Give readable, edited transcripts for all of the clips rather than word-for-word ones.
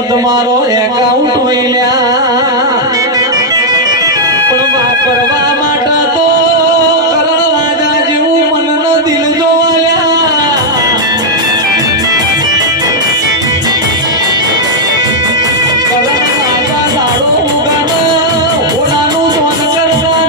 તમારો એકાઉન્ટ વળ્યા પણ વાપરવા માટે તો કરણ રાજા જેવું મનનો દિલ જોવાલ્યા કરણ રાજા દાડો ઉગાડો હોડાનું ધોન કરતા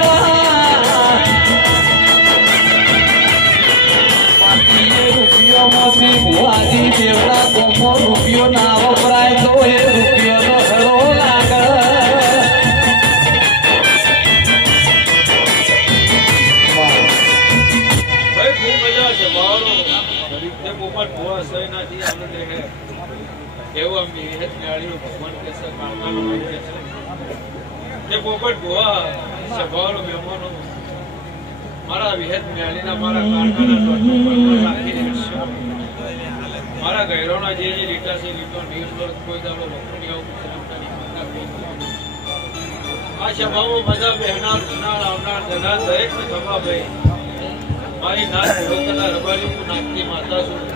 રૂપિયોમાંથી ભુવાજી દેવડા કોમો રૂપિયો ના વપરાય તો એ રૂપિયોનો હળો લાગે મારા વિહેત મ્યાલીના મારા કારખાના મારા ગૈરોના જે રીટા છે રીટો નિર્ભર કોઈ દાડો લોકોની આ સભામાં બધા બહેના સુનાર આવનાર જના દરેક ને ખભા ભાઈ મારી નાથ લોકોના રબારી હું નાખતી માતા છું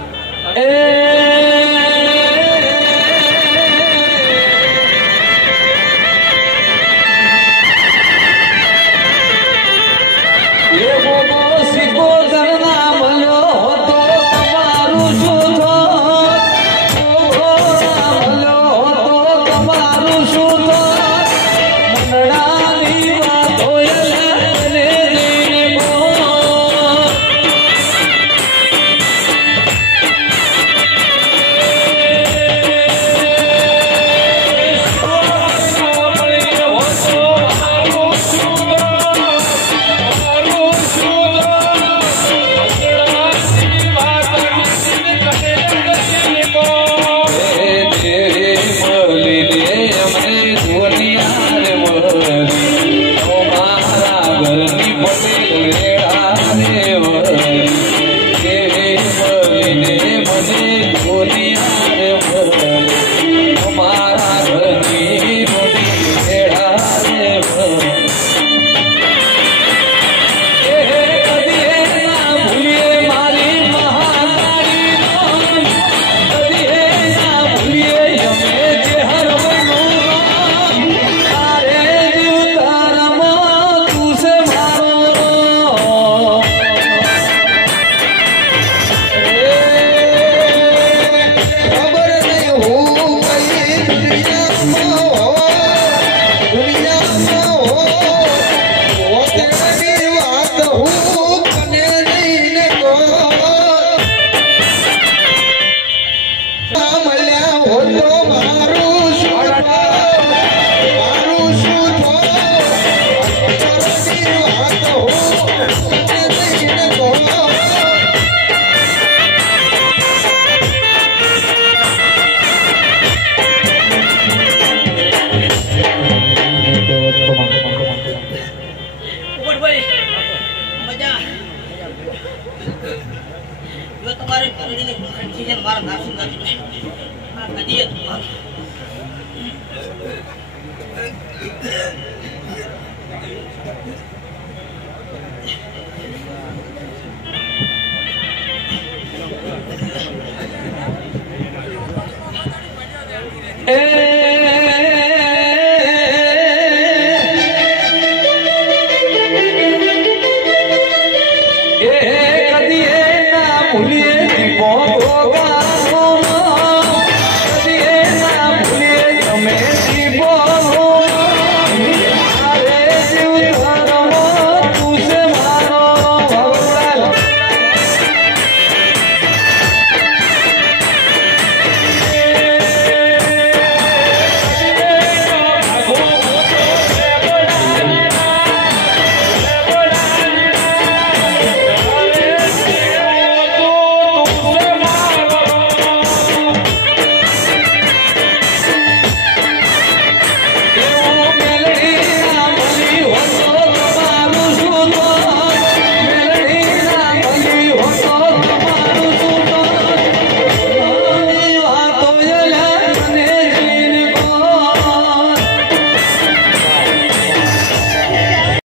કદી ના ભૂલીએ દીપો